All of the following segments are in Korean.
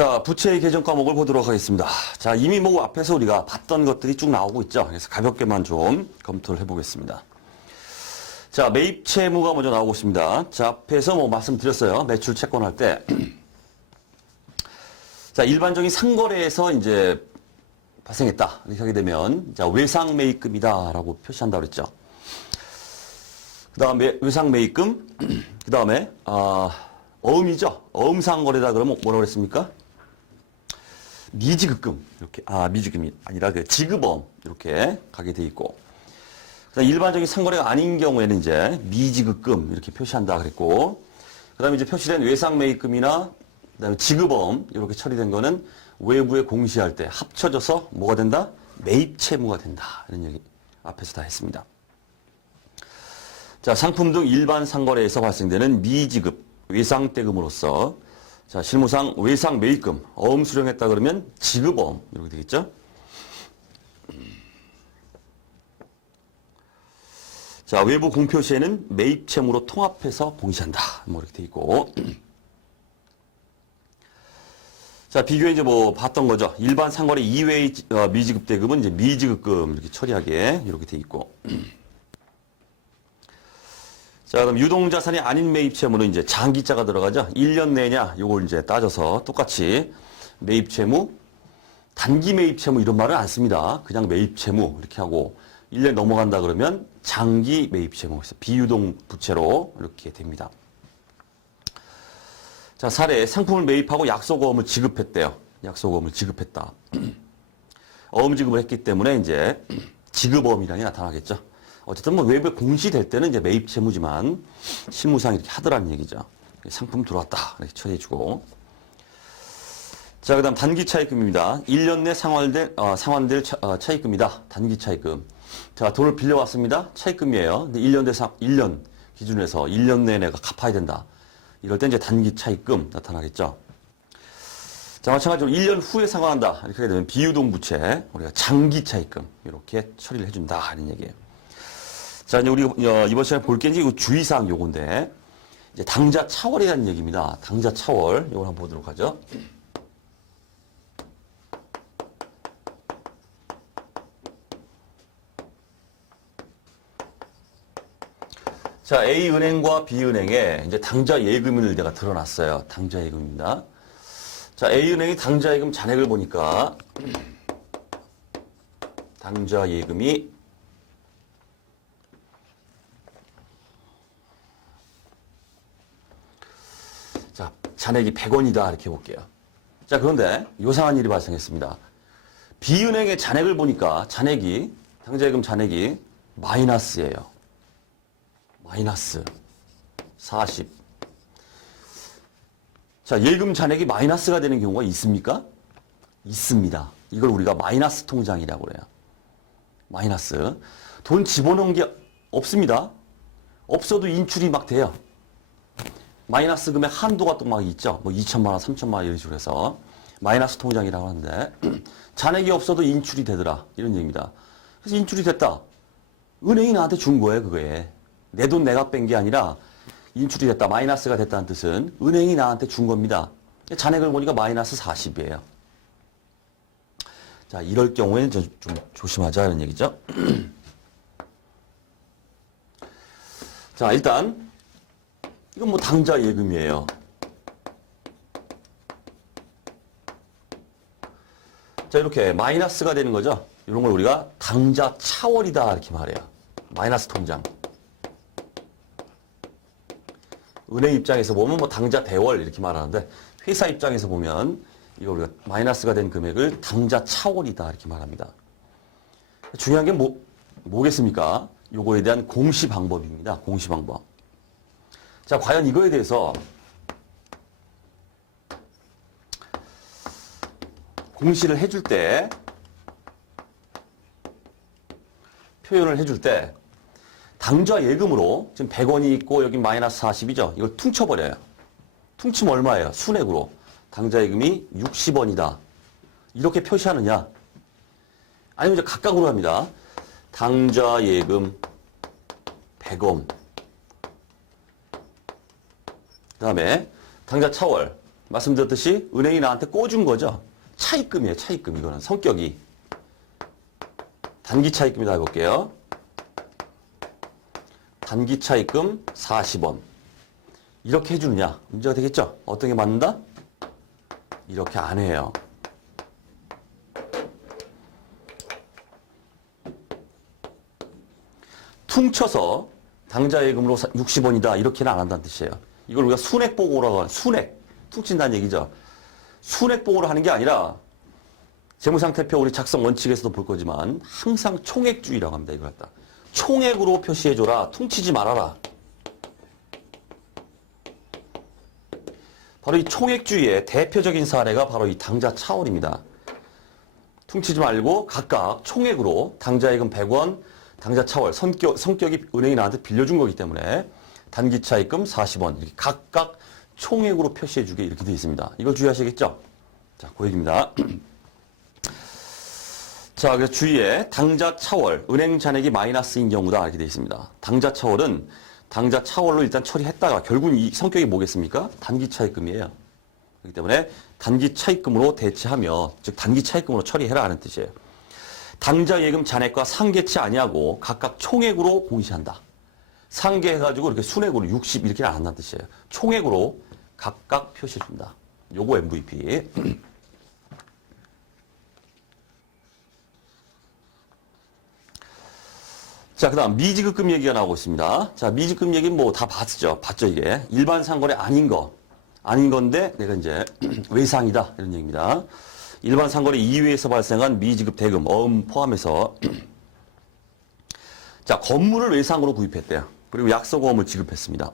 자, 부채의 계정 과목을 보도록 하겠습니다. 자, 이미 뭐 앞에서 우리가 봤던 것들이 쭉 나오고 있죠. 그래서 가볍게만 좀 검토를 해보겠습니다. 자, 매입 채무가 먼저 나오고 있습니다. 자, 앞에서 뭐 말씀드렸어요. 매출 채권할 때. 자, 일반적인 상거래에서 이제 발생했다. 이렇게 하게 되면, 자, 외상 매입금이다라고 표시한다고 그랬죠. 그 다음에 외상 매입금, 그 다음에, 어음이죠. 어음상거래다 그러면 뭐라고 그랬습니까? 미지급금. 이렇게, 미지급이 아니라 그 지급어음. 이렇게 가게 돼 있고. 그다음 일반적인 상거래가 아닌 경우에는 이제 미지급금 이렇게 표시한다 그랬고. 그 다음에 이제 표시된 외상 매입금이나 그다음에 지급어음 이렇게 처리된 거는 외부에 공시할 때 합쳐져서 뭐가 된다? 매입 채무가 된다. 이런 얘기 앞에서 다 했습니다. 자, 상품 등 일반 상거래에서 발생되는 미지급, 외상대금으로서 자, 실무상 외상 매입금, 어음 수령했다 그러면 지급어음 이렇게 되겠죠? 자, 외부 공표 시에는 매입 채무로 통합해서 공시한다. 뭐 이렇게 돼 있고. 자, 비교에 이제 뭐 봤던 거죠. 일반 상거래 이외의 미지급 대금은 이제 미지급금 이렇게 처리하게 이렇게 돼 있고. 자, 그럼 유동자산이 아닌 매입 채무는 이제 장기자가 들어가죠. 1년 내냐, 요걸 이제 따져서 똑같이 매입 채무, 단기 매입 채무 이런 말은 안 씁니다. 그냥 매입 채무 이렇게 하고 1년 넘어간다 그러면 장기 매입 채무, 비유동 부채로 이렇게 됩니다. 자, 사례 상품을 매입하고 약속어음을 지급했대요. 약속어음을 지급했다. 어음 지급을 했기 때문에 이제 지급어음이라는 게 나타나겠죠. 어쨌든 뭐 외부에 공시될 때는 이제 매입 채무지만 실무상 이렇게 하더라는 얘기죠. 상품 들어왔다 이렇게 처리해주고. 자, 그다음 단기 차입금입니다. 1년 내 상환될 차입금이다. 단기 차입금. 자, 돈을 빌려왔습니다. 차입금이에요. 근데 1년 기준으로 해서 1년 내에 내가 갚아야 된다. 이럴 때 이제 단기 차입금 나타나겠죠. 자, 마찬가지로 1년 후에 상환한다. 이렇게 하게 되면 비유동 부채, 우리가 장기 차입금 이렇게 처리를 해준다. 이런 얘기예요. 자, 이제 우리 이번 시간에 볼 게 이제 주의사항 요건데, 이제 당자 차월이라는 얘기입니다. 당자 차월, 요걸 한번 보도록 하죠. 자, A은행과 B은행에 이제 당자 예금을 내가 드러났어요. 당자 예금입니다. 자, A은행이 당자 예금 잔액을 보니까, 당자 예금이 자, 잔액이 100원이다. 이렇게 볼게요. 자, 그런데 요상한 일이 발생했습니다. B은행의 잔액을 보니까 당자예금 잔액이 마이너스예요. 마이너스 40. 자, 예금 잔액이 마이너스가 되는 경우가 있습니까? 있습니다. 이걸 우리가 마이너스 통장이라고 그래요. 마이너스. 돈 집어넣은 게 없습니다. 없어도 인출이 막 돼요. 마이너스 금액 한도가 또 막 있죠. 뭐 2천만 원, 3천만 원 이런 식으로 해서 마이너스 통장이라고 하는데 잔액이 없어도 인출이 되더라. 이런 얘기입니다. 그래서 인출이 됐다. 은행이 나한테 준 거예요, 그거에. 내 돈 내가 뺀 게 아니라 인출이 됐다. 마이너스가 됐다는 뜻은 은행이 나한테 준 겁니다. 잔액을 보니까 마이너스 40이에요. 자, 이럴 경우에는 좀 조심하자 이런 얘기죠. 자, 일단 이건 뭐 당자 예금이에요. 자, 이렇게 마이너스가 되는 거죠. 이런 걸 우리가 당자 차월이다 이렇게 말해요. 마이너스 통장. 은행 입장에서 보면 뭐 당자 대월 이렇게 말하는데 회사 입장에서 보면 이거 우리가 마이너스가 된 금액을 당자 차월이다 이렇게 말합니다. 중요한 게 뭐겠습니까? 요거에 대한 공시 방법입니다. 공시 방법. 자, 과연 이거에 대해서 공시를 해줄 때, 표현을 해줄 때, 당좌 예금으로 지금 100원이 있고 여기 마이너스 40이죠. 이걸 퉁쳐버려요. 퉁치면 얼마예요? 순액으로. 당좌 예금이 60원이다. 이렇게 표시하느냐? 아니면 이제 각각으로 합니다. 당좌 예금 100원. 그 다음에 당자 차월 말씀드렸듯이 은행이 나한테 꿔준 거죠. 차입금이에요. 차입금. 이거는 성격이. 단기 차입금이다 해볼게요. 단기 차입금 40원. 이렇게 해주느냐? 문제가 되겠죠? 어떤 게 맞는다? 이렇게 안 해요. 퉁쳐서 당좌 예금으로 60원이다. 이렇게는 안 한다는 뜻이에요. 이걸 우리가 순액보고라고 하는 순액. 퉁친다는 얘기죠. 순액보고를 하는 게 아니라 재무상태표 우리 작성 원칙에서도 볼 거지만 항상 총액주의라고 합니다. 이걸 갖다. 총액으로 표시해줘라. 퉁치지 말아라. 바로 이 총액주의의 대표적인 사례가 바로 이 당좌 차월입니다. 퉁치지 말고 각각 총액으로 당좌예금 100원, 당좌 차월, 성격이 은행이 나한테 빌려준 거기 때문에 단기 차입금 40원 이렇게 각각 총액으로 표시해주게 이렇게 되어 있습니다. 이거 주의하시겠죠? 자, 그 얘기입니다. 자, 그래서 주의에 당좌 차월, 은행 잔액이 마이너스인 경우다 이렇게 되어 있습니다. 당좌 차월은 당좌 차월로 일단 처리했다가 결국은 이 성격이 뭐겠습니까? 단기 차입금이에요. 그렇기 때문에 단기 차입금으로 대체하며 즉 단기 차입금으로 처리해라 하는 뜻이에요. 당좌 예금 잔액과 상계치 아니하고 각각 총액으로 공시한다. 상계해가지고 이렇게 순액으로 60 이렇게 안 한다는 뜻이에요. 총액으로 각각 표시해준다. 요거 MVP. 자, 그 다음 미지급금 얘기가 나오고 있습니다. 자, 미지급금 얘기는 뭐 다 봤죠 이게. 일반 상거래 아닌 건데 내가 이제 외상이다 이런 얘기입니다. 일반 상거래 이외에서 발생한 미지급 대금, 어음 포함해서 자, 건물을 외상으로 구입했대요. 그리고 약속어음을 지급했습니다.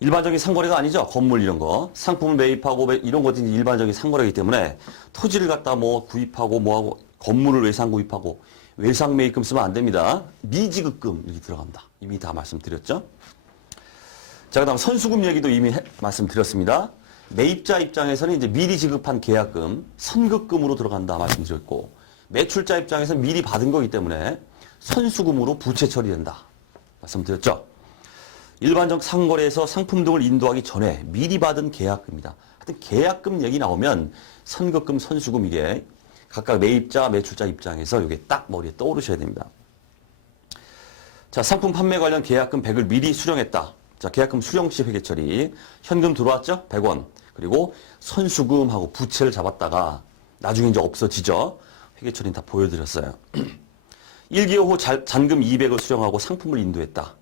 일반적인 상거래가 아니죠. 건물 이런 거. 상품을 매입하고 이런 것들이 일반적인 상거래이기 때문에 토지를 갖다 뭐 구입하고 뭐하고 건물을 외상 구입하고 외상 매입금 쓰면 안 됩니다. 미지급금 이렇게 들어갑니다. 이미 다 말씀드렸죠. 자, 그 다음 선수금 얘기도 이미 말씀드렸습니다. 매입자 입장에서는 이제 미리 지급한 계약금, 선급금으로 들어간다 말씀드렸고, 매출자 입장에서는 미리 받은 거기 때문에 선수금으로 부채 처리된다 말씀드렸죠. 일반적 상거래에서 상품 등을 인도하기 전에 미리 받은 계약금입니다. 하여튼 계약금 얘기 나오면 선급금, 선수금 이게 각각 매입자, 매출자 입장에서 이게 딱 머리에 떠오르셔야 됩니다. 자, 상품 판매 관련 계약금 100을 미리 수령했다. 자, 계약금 수령 시 회계 처리. 현금 들어왔죠? 100원. 그리고 선수금하고 부채를 잡았다가 나중에 이제 없어지죠. 회계 처리는 다 보여드렸어요. 1개월 후 잔금 200을 수령하고 상품을 인도했다.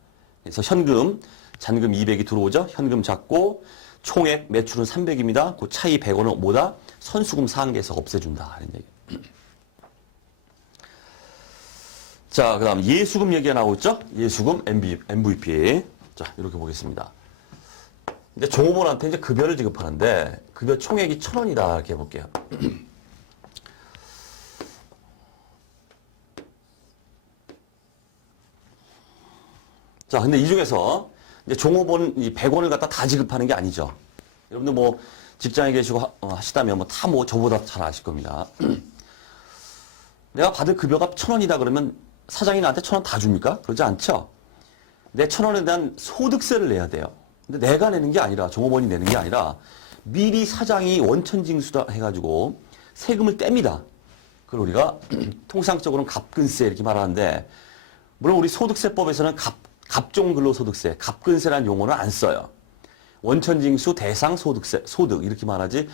그래서 현금, 잔금 200이 들어오죠? 현금 잡고 총액 매출은 300입니다. 그 차이 100원은 뭐다? 선수금 상계에서 없애준다. 이런 얘기. 자, 그 다음 예수금 얘기가 나오죠? 예수금 MVP. 자, 이렇게 보겠습니다. 이제 종업원한테 이제 급여를 지급하는데 급여 총액이 1,000원이다 이렇게 해볼게요. 자, 근데 이 중에서 이제 종업원 이 100원을 갖다 다 지급하는 게 아니죠. 여러분들 뭐 직장에 계시고 하시다면 뭐 다 뭐 저보다 잘 아실 겁니다. 내가 받을 급여가 1,000원이다 그러면 사장이 나한테 1,000원 다 줍니까? 그러지 않죠. 내 1,000원에 대한 소득세를 내야 돼요. 근데 내가 내는 게 아니라 종업원이 내는 게 아니라 미리 사장이 원천징수다 해가지고 세금을 뗍니다. 그걸 우리가 통상적으로는 갑근세 이렇게 말하는데 물론 우리 소득세법에서는 갑종근로소득세, 갑근세라는 용어는 안 써요. 원천징수 대상 소득세, 소득 이렇게 말하지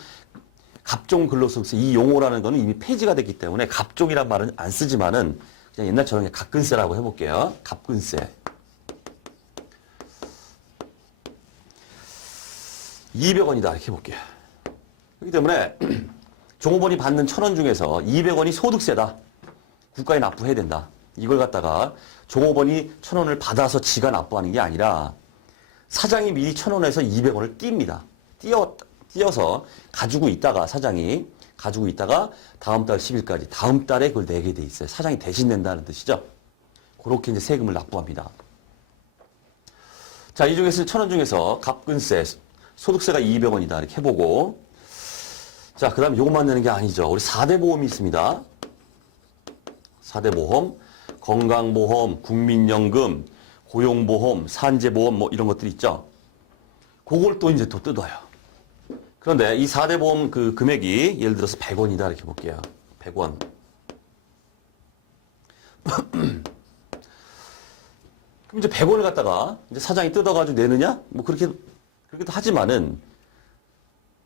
갑종근로소득세 이 용어라는 거는 이미 폐지가 됐기 때문에 갑종이란 말은 안 쓰지만은 그냥 옛날처럼 그냥 갑근세라고 해볼게요. 갑근세. 200원이다 이렇게 해볼게요. 그렇기 때문에 종업원이 받는 1,000원 중에서 200원이 소득세다. 국가에 납부해야 된다. 이걸 갖다가 종업원이 1,000원을 받아서 지가 납부하는 게 아니라 사장이 미리 1,000원에서 200원을 띱니다. 띄어서 가지고 있다가 사장이 가지고 있다가 다음 달 10일까지 다음 달에 그걸 내게 돼 있어요. 사장이 대신 낸다는 뜻이죠. 그렇게 이제 세금을 납부합니다. 자, 이 중에서 1,000원 중에서 갑근세, 소득세가 200원이다 이렇게 해보고 자, 그 다음에 요것만 내는 게 아니죠. 우리 4대 보험이 있습니다. 4대 보험, 건강보험, 국민연금, 고용보험, 산재보험 뭐 이런 것들이 있죠. 그걸 또 이제 또 뜯어요. 그런데 이 4대 보험 그 금액이 예를 들어서 100원이다 이렇게 볼게요. 100원. 그럼 이제 100원을 갖다가 이제 사장이 뜯어가지고 내느냐? 뭐 그렇게도 하지만은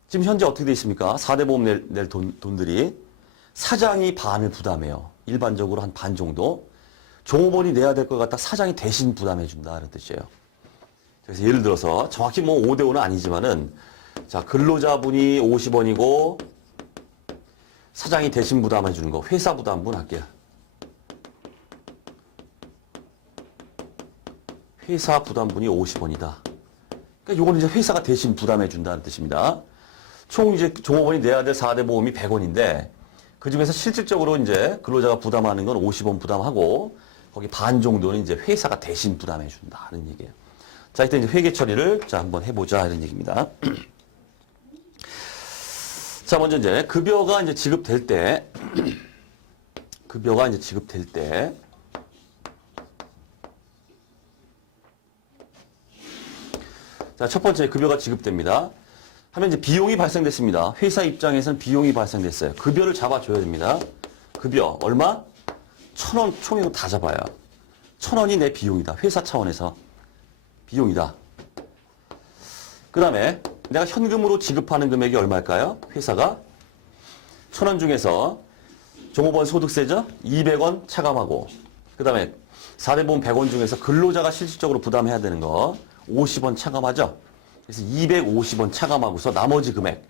지금 현재 어떻게 돼 있습니까? 4대 보험 낼 돈들이 사장이 반을 부담해요. 일반적으로 한 반 정도. 종업원이 내야 될 것 같다 사장이 대신 부담해 준다 이런 뜻이에요. 그래서 예를 들어서 정확히 뭐 5대 5는 아니지만은 자, 근로자분이 50원이고 사장이 대신 부담해 주는 거 회사 부담분 할게요. 회사 부담분이 50원이다. 그러니까 요거는 이제 회사가 대신 부담해 준다는 뜻입니다. 총 이제 종업원이 내야 될 4대 보험이 100원인데 그 중에서 실질적으로 이제 근로자가 부담하는 건 50원 부담하고 거기 반 정도는 이제 회사가 대신 부담해 준다는 얘기예요. 자, 이때 이제 회계 처리를 자 한번 해보자 이런 얘기입니다. 자, 먼저 이제 급여가 이제 지급될 때 자, 첫 번째 급여가 지급됩니다. 하면 이제 비용이 발생됐습니다. 회사 입장에서는 비용이 발생됐어요. 급여를 잡아줘야 됩니다. 급여 얼마? 1,000원 총액으로 다 잡아요. 1,000원이 내 비용이다. 회사 차원에서 비용이다. 그 다음에 내가 현금으로 지급하는 금액이 얼마일까요? 회사가 1,000원 중에서 종업원 소득세죠? 200원 차감하고 그 다음에 4대 보험 100원 중에서 근로자가 실질적으로 부담해야 되는 거 50원 차감하죠? 그래서 250원 차감하고서 나머지 금액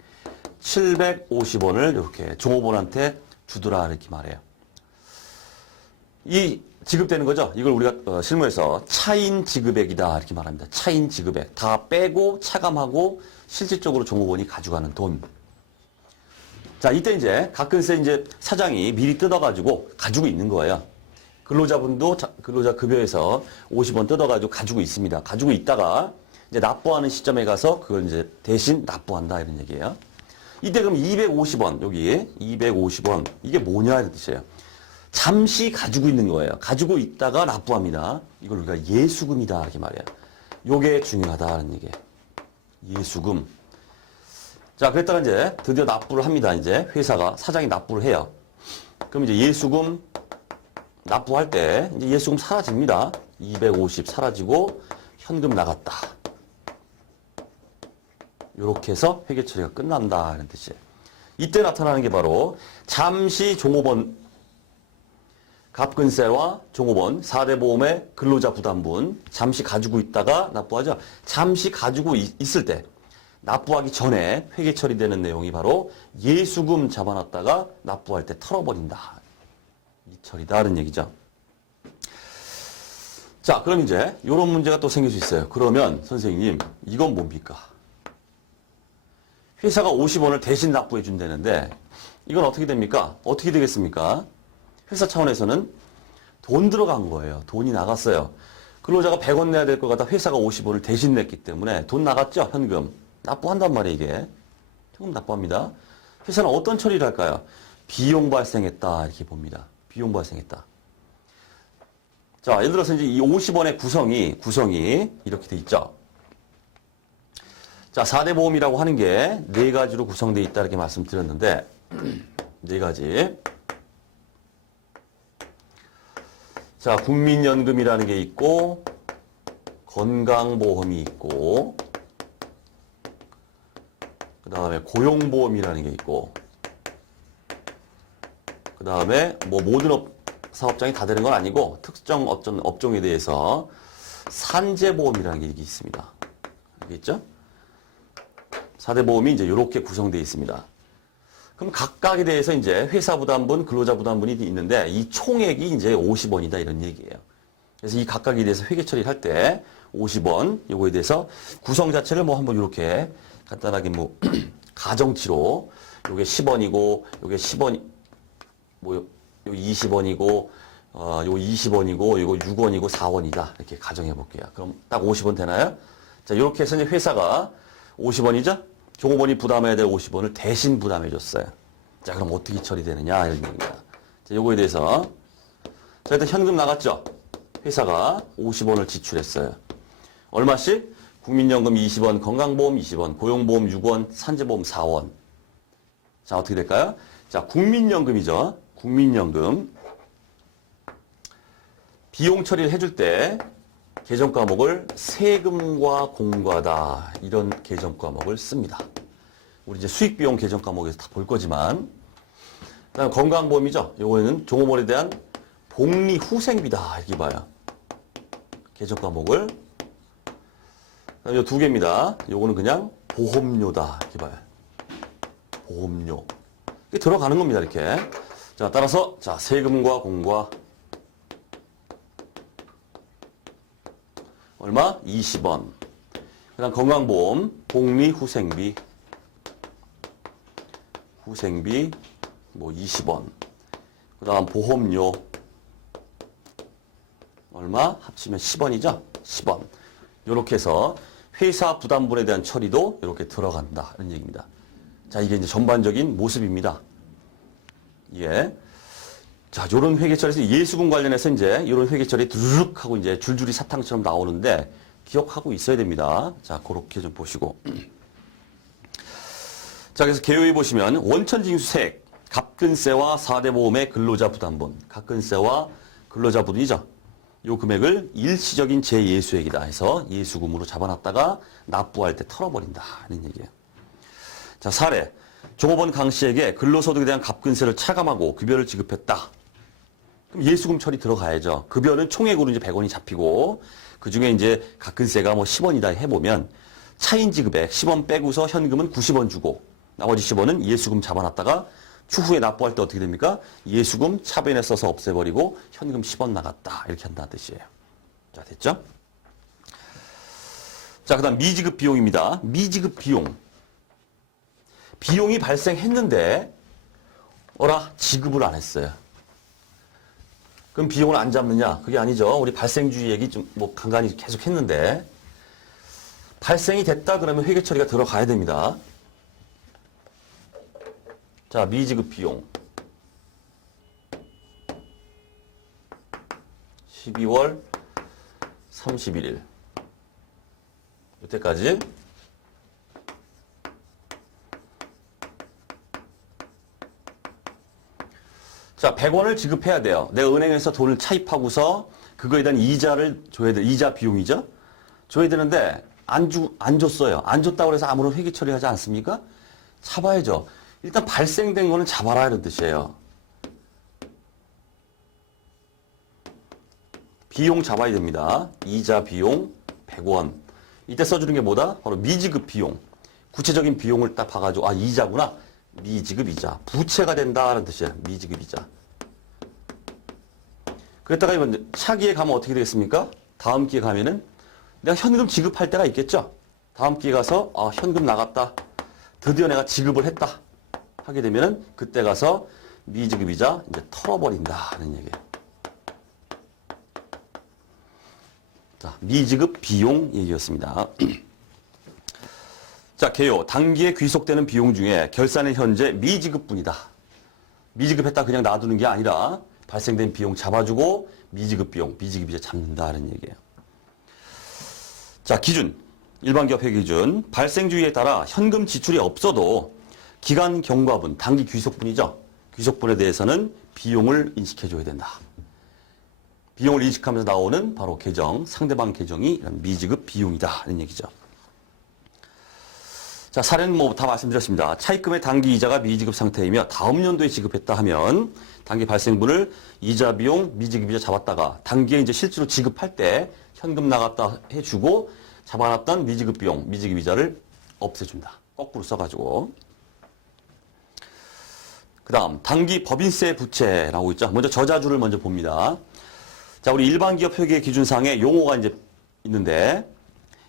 750원을 이렇게 종업원한테 주더라 이렇게 말해요. 이 지급되는 거죠. 이걸 우리가 실무에서 차인 지급액이다 이렇게 말합니다. 차인 지급액 다 빼고 차감하고 실질적으로 종업원이 가져가는 돈. 자, 이때 이제 가끔씩 이제 사장이 미리 뜯어가지고 가지고 있는 거예요. 근로자분도 근로자 급여에서 50원 뜯어가지고 가지고 있습니다. 가지고 있다가 이제 납부하는 시점에 가서 그걸 이제 대신 납부한다 이런 얘기예요. 이때 그럼 250원 여기 250원 이게 뭐냐 이런 뜻이에요. 잠시 가지고 있는 거예요. 가지고 있다가 납부합니다. 이걸 우리가 예수금이다 이렇게 말해요. 요게 중요하다는 얘기예요. 예수금. 자, 그랬다가 이제 드디어 납부를 합니다. 이제 회사가 사장이 납부를 해요. 그럼 이제 예수금 납부할 때 이제 예수금 사라집니다. 250 사라지고 현금 나갔다. 요렇게 해서 회계 처리가 끝난다 이런 뜻이에요. 이때 나타나는 게 바로 잠시 종업원 갑근세와 종업원 4대 보험의 근로자 부담분 잠시 가지고 있다가 납부하죠. 잠시 가지고 있을 때 납부하기 전에 회계 처리되는 내용이 바로 예수금 잡아놨다가 납부할 때 털어버린다. 이 처리다는 얘기죠. 자, 그럼 이제 이런 문제가 또 생길 수 있어요. 그러면 선생님 이건 뭡니까? 회사가 50원을 대신 납부해 준다는데 이건 어떻게 됩니까? 어떻게 되겠습니까? 회사 차원에서는 돈 들어간 거예요. 돈이 나갔어요. 근로자가 100원 내야 될 것 같다 회사가 50원을 대신 냈기 때문에 돈 나갔죠? 현금. 납부한단 말이에요, 이게. 현금 납부합니다. 회사는 어떤 처리를 할까요? 비용 발생했다, 이렇게 봅니다. 비용 발생했다. 자, 예를 들어서 이제 이 50원의 구성이 이렇게 돼 있죠? 자, 4대 보험이라고 하는 게 4가지로 구성되어 있다, 이렇게 말씀드렸는데, 4가지. 자, 국민연금이라는 게 있고, 건강보험이 있고, 그 다음에 고용보험이라는 게 있고, 그 다음에 뭐 모든 사업장이 다 되는 건 아니고, 특정 어떤 업종에 대해서 산재보험이라는 게 있습니다. 알겠죠? 4대 보험이 이제 이렇게 구성되어 있습니다. 그럼 각각에 대해서 이제 회사 부담분, 근로자 부담분이 있는데 이 총액이 이제 50원이다 이런 얘기예요. 그래서 이 각각에 대해서 회계 처리를 할 때 50원 요거에 대해서 구성 자체를 뭐 한번 이렇게 간단하게 뭐 가정치로 요게 10원이고 요게 10원 뭐 요 20원이고 요 20원이고 요거 6원이고 4원이다. 이렇게 가정해 볼게요. 그럼 딱 50원 되나요? 자, 이렇게 해서 이제 회사가 50원이죠? 종업원이 부담해야 될 50원을 대신 부담해 줬어요. 자, 그럼 어떻게 처리되느냐 이런 얘기입니다. 자, 요거에 대해서 자, 일단 현금 나갔죠? 회사가 50원을 지출했어요. 얼마씩? 국민연금 20원, 건강보험 20원, 고용보험 6원, 산재보험 4원. 자, 어떻게 될까요? 자, 국민연금이죠. 국민연금. 비용 처리를 해줄 때 계정 과목을 세금과 공과다. 이런 계정 과목을 씁니다. 우리 이제 수익비용 계정 과목에서 다 볼 거지만. 그다음 건강보험이죠. 요거는 종업원에 대한 복리후생비다. 이렇게 봐요. 계정 과목을. 그다음 요 두 개입니다. 요거는 그냥 보험료다. 이렇게 봐요. 보험료. 이게 들어가는 겁니다. 이렇게. 자, 따라서 자, 세금과 공과 얼마? 20원. 그 다음 건강보험, 복리후생비, 후생비, 뭐 20원. 그 다음 보험료, 얼마? 합치면 10원이죠? 10원. 요렇게 해서 회사 부담분에 대한 처리도 이렇게 들어간다. 이런 얘기입니다. 자, 이게 이제 전반적인 모습입니다. 예. 자, 요런 회계처리에서 예수금 관련해서 이제 요런 회계처리 드르륵 하고 이제 줄줄이 사탕처럼 나오는데 기억하고 있어야 됩니다. 자, 그렇게 좀 보시고. 자, 그래서 개요에 보시면 원천징수세액, 갑근세와 4대 보험의 근로자 부담분, 갑근세와 근로자 부담이죠. 요 금액을 일시적인 재예수액이다 해서 예수금으로 잡아놨다가 납부할 때 털어버린다. 이런 얘기예요. 자, 사례. 종업원 강 씨에게 근로소득에 대한 갑근세를 차감하고 급여를 지급했다. 그럼 예수금 처리 들어가야죠. 급여는 총액으로 이제 100원이 잡히고 그 중에 이제 갑근세가 뭐 10원이다 해보면 차인 지급액 10원 빼고서 현금은 90원 주고 나머지 10원은 예수금 잡아놨다가 추후에 납부할 때 어떻게 됩니까? 예수금 차변에 써서 없애버리고 현금 10원 나갔다. 이렇게 한다는 뜻이에요. 자, 됐죠? 자, 그 다음 미지급 비용입니다. 미지급 비용. 비용이 발생했는데 지급을 안 했어요. 그럼 비용을 안 잡느냐? 그게 아니죠. 우리 발생주의 얘기 좀 뭐 간간히 계속 했는데 발생이 됐다 그러면 회계 처리가 들어가야 됩니다. 자, 미지급 비용 12월 31일 이때까지 자, 100원을 지급해야 돼요. 내가 은행에서 돈을 차입하고서 그거에 대한 이자를 줘야 돼. 이자 비용이죠. 줘야 되는데 안 줬어요. 안 줬다고 해서 아무런 회계 처리하지 않습니까? 잡아야죠. 일단 발생된 거는 잡아라 이런 뜻이에요. 비용 잡아야 됩니다. 이자 비용 100원. 이때 써주는 게 뭐다? 바로 미지급 비용. 구체적인 비용을 딱 봐가지고 이자구나. 미지급 이자. 부채가 된다는 뜻이에요. 미지급 이자. 그랬다가 이번 차기에 가면 어떻게 되겠습니까? 다음 기회에 가면은 내가 현금 지급할 때가 있겠죠? 다음 기회에 가서 현금 나갔다. 드디어 내가 지급을 했다. 하게 되면은 그때 가서 미지급 이자 이제 털어버린다는 얘기예요. 자, 미지급 비용 얘기였습니다. 자, 개요. 단기에 귀속되는 비용 중에 결산의 현재 미지급분이다. 미지급했다 그냥 놔두는 게 아니라 발생된 비용 잡아주고 미지급 비용, 미지급 이자 잡는다는 얘기예요. 자, 기준. 일반기업 회계 기준. 발생주의에 따라 현금 지출이 없어도 기간 경과분, 단기 귀속분이죠. 귀속분에 대해서는 비용을 인식해줘야 된다. 비용을 인식하면서 나오는 바로 계정, 상대방 계정이 미지급 비용이다. 이런 얘기죠. 자, 사례는 뭐 다 말씀드렸습니다. 차입금의 단기 이자가 미지급 상태이며 다음 연도에 지급했다 하면 단기 발생분을 이자 비용, 미지급 이자 잡았다가 단기에 이제 실제로 지급할 때 현금 나갔다 해주고 잡아놨던 미지급 비용, 미지급 이자를 없애준다. 거꾸로 써가지고. 그 다음 단기 법인세 부채 나오고 있죠. 먼저 저자주를 먼저 봅니다. 자, 우리 일반기업 회계 기준상의 용어가 이제 있는데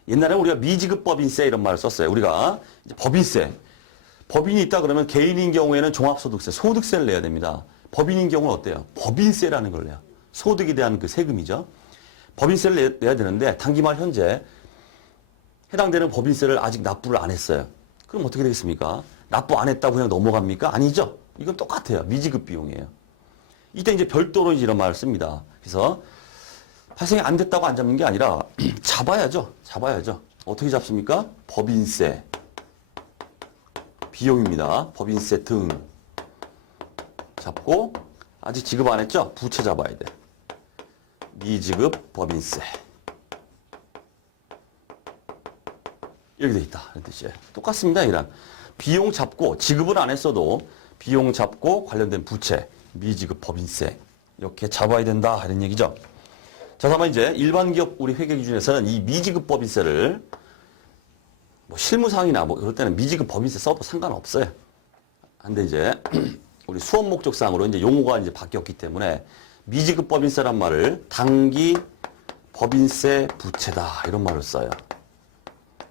옛날에 우리가 미지급 법인세 이런 말을 썼어요. 우리가 이제 법인세. 법인이 있다 그러면 개인인 경우에는 종합소득세, 소득세를 내야 됩니다. 법인인 경우는 어때요? 법인세라는 걸 내요. 소득에 대한 그 세금이죠. 법인세를 내야 되는데 단기말 현재 해당되는 법인세를 아직 납부를 안 했어요. 그럼 어떻게 되겠습니까? 납부 안 했다고 그냥 넘어갑니까? 아니죠. 이건 똑같아요. 미지급 비용이에요. 이때 이제 별도로 이런 말을 씁니다. 그래서 발생이 안 됐다고 안 잡는 게 아니라 잡아야죠. 잡아야죠. 어떻게 잡습니까? 법인세, 비용입니다. 법인세 등 잡고 아직 지급 안 했죠? 부채 잡아야 돼. 미지급 법인세. 이렇게 돼 있다. 이런 뜻이에요. 똑같습니다. 이랑 비용 잡고 지급은 안 했어도 비용 잡고 관련된 부채, 미지급 법인세 이렇게 잡아야 된다. 이런 얘기죠. 자, 다만 이제 일반 기업 우리 회계 기준에서는 이 미지급 법인세를 뭐 실무상이나 뭐 그럴 때는 미지급 법인세 써도 상관없어요. 근데 이제 우리 수업 목적상으로 이제 용어가 이제 바뀌었기 때문에 미지급 법인세란 말을 단기 법인세 부채다 이런 말을 써요.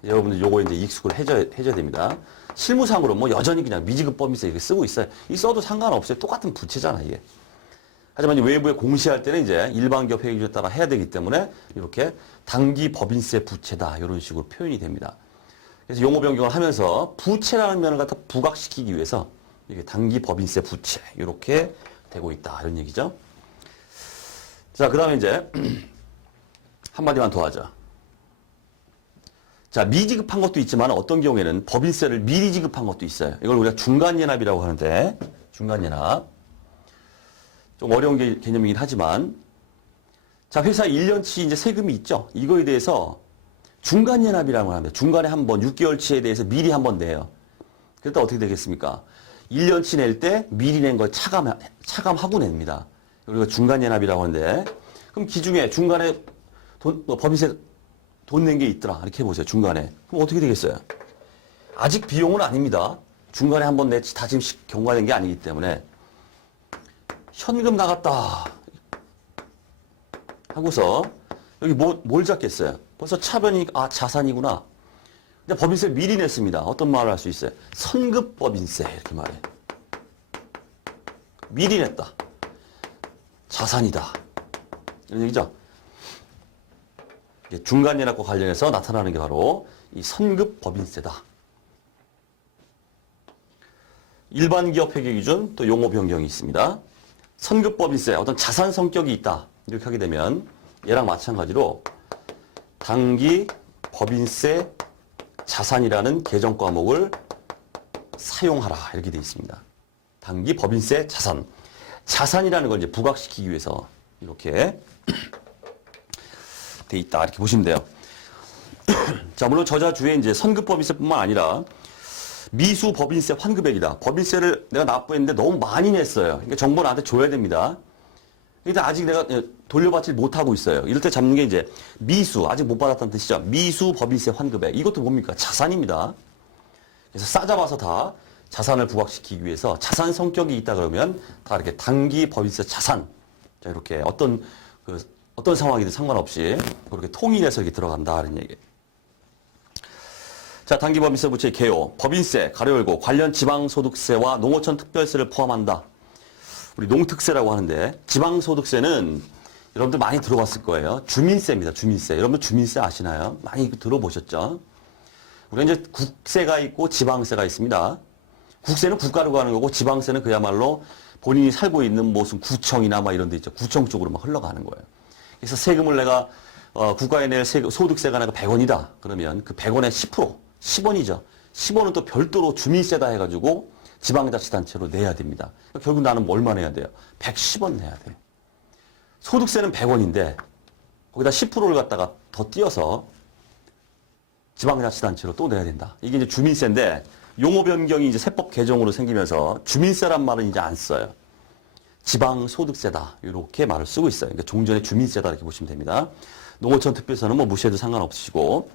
여러분들 요거 이제 익숙을 해줘야 됩니다. 실무상으로 뭐 여전히 그냥 미지급 법인세 이렇게 쓰고 있어요. 이 써도 상관없어요. 똑같은 부채잖아 이게. 하지만 외부에 공시할 때는 이제 일반 기업 회계 기준에 따라 해야 되기 때문에 이렇게 단기 법인세 부채다 이런 식으로 표현이 됩니다. 그래서 용어 변경을 하면서 부채라는 면을 갖다 부각시키기 위해서 이게 단기 법인세 부채 이렇게 되고 있다 이런 얘기죠. 자, 그다음에 이제 한마디만 더 하죠. 자, 미지급한 것도 있지만 어떤 경우에는 법인세를 미리 지급한 것도 있어요. 이걸 우리가 중간연합이라고 하는데 중간연합. 좀 어려운 개념이긴 하지만 자, 회사 1년치 이제 세금이 있죠. 이거에 대해서 중간연합이라고 합니다. 중간에 한 번 6개월치에 대해서 미리 한 번 내요. 그랬다 어떻게 되겠습니까? 1년치 낼 때 미리 낸 걸 차감하고 냅니다. 우리가 중간연합이라고 하는데 그럼 기중에 중간에 법인세 돈 낸 게 있더라. 이렇게 해보세요. 중간에. 그럼 어떻게 되겠어요? 아직 비용은 아닙니다. 중간에 한 번 다 지금 경과된 게 아니기 때문에 현금 나갔다 하고서 여기 뭘 잡겠어요? 벌써 차변이 자산이구나. 근데 법인세 미리 냈습니다. 어떤 말을 할 수 있어요? 선급법인세 이렇게 말해. 미리 냈다. 자산이다. 이런 얘기죠. 중간연합과 관련해서 나타나는 게 바로 이 선급법인세다. 일반 기업 회계 기준 또 용어 변경이 있습니다. 선급법인세 어떤 자산 성격이 있다. 이렇게 하게 되면 얘랑 마찬가지로 단기 법인세 자산이라는 계정 과목을 사용하라 이렇게 되어 있습니다. 단기 법인세 자산. 자산이라는 걸 이제 부각시키기 위해서 이렇게 돼 있다 이렇게 보시면 돼요. 자, 물론 저자주에 이제 선급법인세뿐만 아니라 미수 법인세 환급액이다. 법인세를 내가 납부했는데 너무 많이 냈어요. 그러니까 정부 나한테 줘야 됩니다. 근데 아직 내가 돌려받지 못하고 있어요. 이럴 때 잡는 게 이제 미수, 아직 못 받았다는 뜻이죠. 미수 법인세 환급액. 이것도 뭡니까? 자산입니다. 그래서 싸잡아서 다 자산을 부각시키기 위해서 자산 성격이 있다 그러면 다 이렇게 단기 법인세 자산. 자, 이렇게 어떤 상황이든 상관없이 그렇게 통일해서 이렇게 들어간다는 얘기예요. 자, 단기 법인세 부채 개요. 법인세, 가로 열고, 관련 지방소득세와 농어촌 특별세를 포함한다. 우리 농특세라고 하는데, 지방소득세는 여러분들 많이 들어봤을 거예요. 주민세입니다, 주민세. 여러분들 주민세 아시나요? 많이 들어보셨죠? 우리가 이제 국세가 있고 지방세가 있습니다. 국세는 국가로 가는 거고, 지방세는 그야말로 본인이 살고 있는 무슨 구청이나 막 이런 데 있죠. 구청 쪽으로 막 흘러가는 거예요. 그래서 세금을 내가, 국가에 낼 소득세가 내가 100원이다. 그러면 그 100원의 10%, 10원이죠. 10원은 또 별도로 주민세다 해가지고 지방자치단체로 내야 됩니다. 그러니까 결국 나는 얼마 내야 돼요? 110원 내야 돼요. 소득세는 100원인데 거기다 10%를 갖다가 더 띄어서 지방자치단체로 또 내야 된다. 이게 이제 주민세인데 용어 변경이 이제 세법 개정으로 생기면서 주민세란 말은 이제 안 써요. 지방소득세다. 이렇게 말을 쓰고 있어요. 그러니까 종전에 주민세다 이렇게 보시면 됩니다. 농어촌 특별세는 뭐 무시해도 상관없으시고.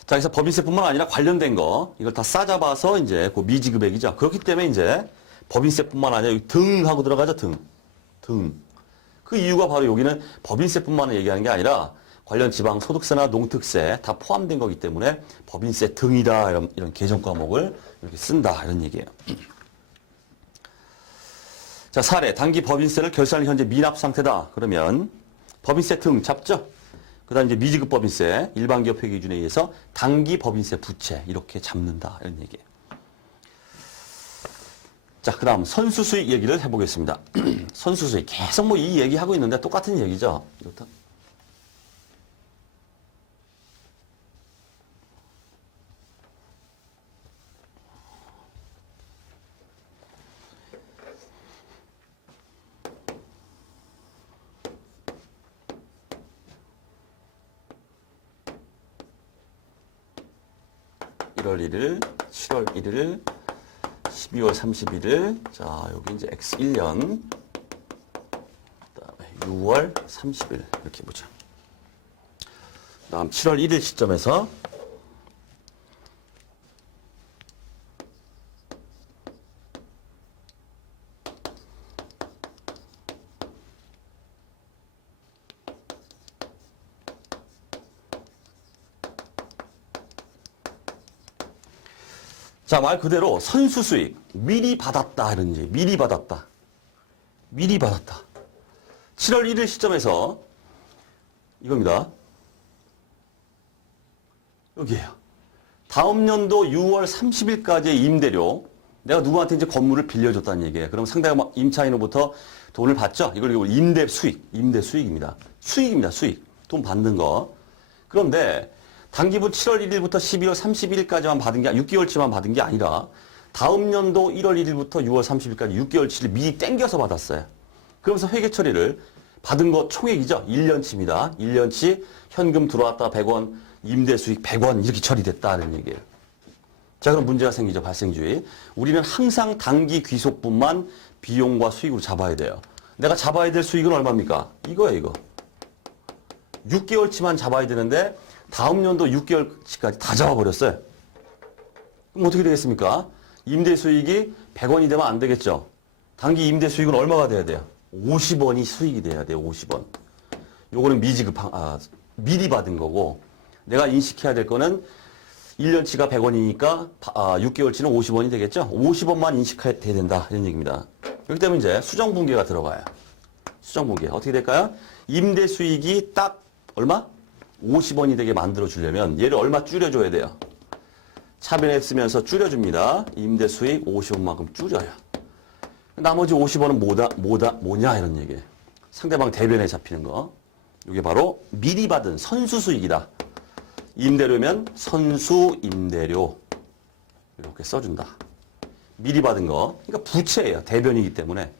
자, 그래서 법인세뿐만 아니라 관련된 거, 이걸 다 싸잡아서 이제 그 미지급액이죠. 그렇기 때문에 이제 법인세뿐만 아니라 여기 등 하고 들어가죠, 등. 그 이유가 바로 여기는 법인세뿐만 얘기하는 게 아니라 관련 지방 소득세나 농특세 다 포함된 거기 때문에 법인세 등이다. 이런 개정 과목을 이렇게 쓴다. 이런 얘기예요. 자, 사례. 단기 법인세를 결산을 현재 미납 상태다. 그러면 법인세 등 잡죠? 그 다음 이제 미지급 법인세, 일반 기업 회계 기준에 의해서 단기 법인세 부채 이렇게 잡는다 이런 얘기예요. 자, 그 다음 선수수익 얘기를 해보겠습니다. 선수수익 계속 뭐 이 얘기하고 있는데 똑같은 얘기죠. 이것도. 1월 1일, 7월 1일, 12월 31일. 자, 여기 이제 X 1년. 그다음에 6월 30일. 이렇게 보자. 다음 7월 1일 시점에서 자, 말 그대로 선수 수익, 미리 받았다 이런 얘기. 미리 받았다. 미리 받았다. 7월 1일 시점에서 이겁니다. 여기에요. 다음 연도 6월 30일까지의 임대료, 내가 누구한테 이제 건물을 빌려줬다는 얘기예요. 그럼 상대가 임차인으로부터 돈을 받죠? 이걸 임대 수익입니다. 수익입니다, 수익. 돈 받는 거. 그런데 단기분 7월 1일부터 12월 31일까지만 받은 게, 6개월치만 받은 게 아니라 다음 연도 1월 1일부터 6월 30일까지 6개월치를 미리 땡겨서 받았어요. 그러면서 회계 처리를 받은 거 총액이죠. 1년치입니다. 1년치 현금 들어왔다 100원, 임대 수익 100원 이렇게 처리됐다는 얘기예요. 자, 그럼 문제가 생기죠. 발생주의. 우리는 항상 단기 귀속분만 비용과 수익으로 잡아야 돼요. 내가 잡아야 될 수익은 얼마입니까? 이거예요, 이거. 6개월치만 잡아야 되는데 다음 연도 6개월치까지 다 잡아버렸어요. 그럼 어떻게 되겠습니까? 임대 수익이 100원이 되면 안 되겠죠. 단기 임대 수익은 얼마가 돼야 돼요? 50원이 수익이 돼야 돼요. 50원. 요거는 미리 받은 거고, 내가 인식해야 될 거는 1년치가 100원이니까 6개월치는 50원이 되겠죠. 50원만 인식해야 된다 이런 얘기입니다. 그렇기 때문에 이제 수정분계가 들어가요. 수정분계 어떻게 될까요? 임대 수익이 딱 얼마? 50원이 되게 만들어 주려면 얘를 얼마 줄여줘야 돼요? 차변에 쓰면서 줄여줍니다. 임대 수익 50원만큼 줄여요. 나머지 50원은 뭐냐 이런 얘기예요. 상대방 대변에 잡히는 거. 이게 바로 미리 받은 선수 수익이다. 임대료면 선수 임대료 이렇게 써준다. 미리 받은 거. 그러니까 부채예요. 대변이기 때문에.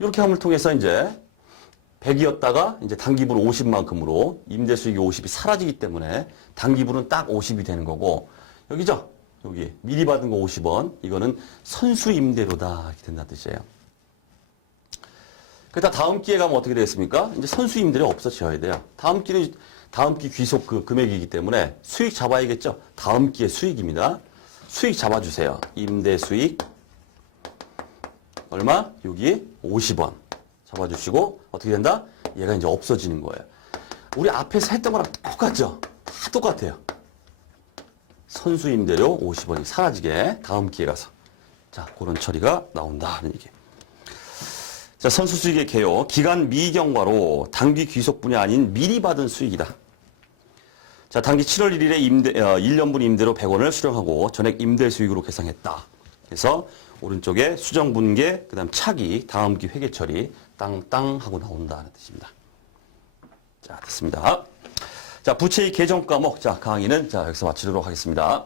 이렇게 함을 통해서 이제 100이었다가 이제 단기분 50만큼으로 임대 수익이 50이 사라지기 때문에 단기분은 딱 50이 되는 거고, 여기죠? 여기 미리 받은 거 50원. 이거는 선수 임대료다 이렇게 된다는 뜻이에요. 그러다 다음 기회 가면 어떻게 되겠습니까? 이제 선수 임대료 없어져야 돼요. 다음 기 귀속 그 금액이기 때문에 수익 잡아야겠죠? 다음 기회 수익입니다. 수익 잡아주세요. 임대 수익 얼마? 여기 50원. 잡아주시고 어떻게 된다? 얘가 이제 없어지는 거예요. 우리 앞에서 했던 거랑 똑같죠? 다 똑같아요. 선수 임대료 50원이 사라지게 다음 기회 가서. 자, 그런 처리가 나온다는 얘기. 자, 선수 수익의 개요. 기간 미경과로 단기 귀속분이 아닌 미리 받은 수익이다. 자, 단기 7월 1일에 1년분 임대료 100원을 수령하고 전액 임대 수익으로 계상했다. 그래서 오른쪽에 수정분계, 그 다음 차기, 다음 기 회계 처리, 땅땅 하고 나온다는 뜻입니다. 자, 됐습니다. 자, 부채의 계정 과목. 자, 강의는 자, 여기서 마치도록 하겠습니다.